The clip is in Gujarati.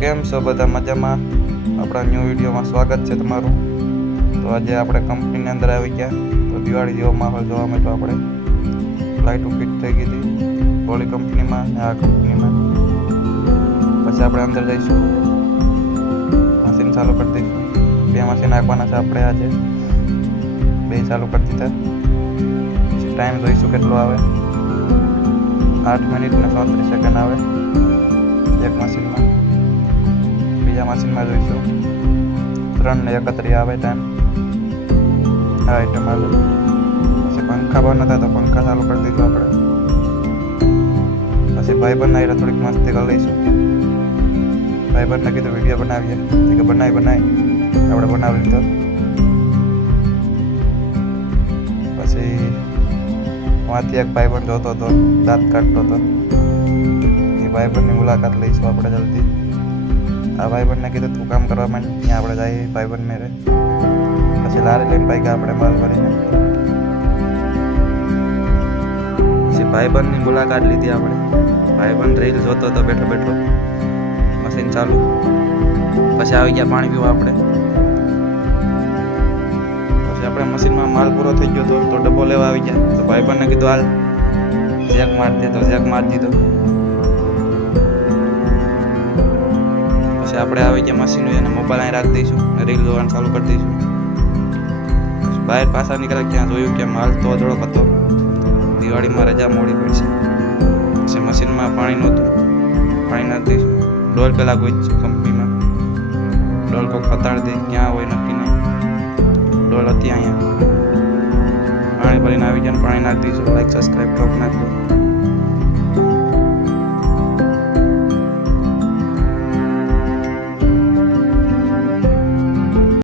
કેમ છો બધા મજામાં? આપણા ન્યૂ વિડીયોમાં સ્વાગત છે તમારું. તો આજે આપણે કંપનીની અંદર આવી ગયા. તો દિવાળી જેવો માહોલ જોવા મળ્યો આપણે. લાઇટો ફિટ થઈ ગઈ હતી. ઓલી કંપનીમાં ને આ કંપનીમાં પછી આપણે અંદર જઈશું. મશીન ચાલુ કરી દઈશું. બે મશીન નાખવાના છે આપણે આજે. બે ચાલુ કરી દીધા. પછી ટાઈમ જોઈશું કેટલો આવે. આઠ મિનિટ ને ચોત્રીસ સેકન્ડ આવે એક મશીનમાં બીજા મશીનમાં જોઈશું. ત્રણ ને એકત્રીસ આવે ટાઈમ રાઈટ આવે. પછી પંખા બંધ હતા તો પંખા ચાલુ કરી દીધું આપણે. પછી ભાઈબંધના એટલે થોડીક મસ્તી કરી લઈશું. ભાઈબંધને કીધું વીડિયો બનાવીએ. કે બનાવી બનાવી આપણે બનાવી લીધો. પછી વાંચી એક ભાઈબંધ જોતો હતો, દાંત કાઢતો હતો. એ ભાઈબંધની મુલાકાત લઈશું આપણે જલ્દી. આ ભાઈબંધને કીધું તું કામ કરવા માંડ, ત્યાં આપણે જઈએ, ભાઈબંધને મેરે પછી લારી લઈને ભાઈ આપણે માલ ભરીને. પછી ભાઈબંધની મુલાકાત લીધી આપણે. ભાઈબંધ રીલ જોતો હતો બેઠો બેઠો. મશીન ચાલુ. પછી આવી ગયા પાણી પીવા આપણે. પછી આપણે મશીનમાં માલ પૂરો થઈ ગયો તો તો ડબ્બો લેવા આવી ગયા. તો ભાઈબંધને કીધું, હાલ જેક દે દીધો જેક મારી દીધો. પછી આપણે આવી ગયા મશીન એને મોબાઈલ અહીં રાખી દઈશું અને રીલ જોવાનું ચાલુ કરી દઈશું. બહાર પાછા નીકળ્યા ક્યાં જોયું કે માલ તો અધળક હતો. દિવાળીમાં રજા મોડી પડશે પછી મશીનમાં પાણી નહોતું. પાણી નાખી દઈશું. ડોલ પહેલાં કોઈ જ કંપનીમાં. ડોલ કોઈ ખતાડ દે ક્યાં હોય નક્કી નહીં. ડોલ હતી અહીંયા. પાણી ભરીને આવી જાય પાણી નાખી દઈશું. લાઈક સબસ્ક્રાઈબ ઠોક નાખજો.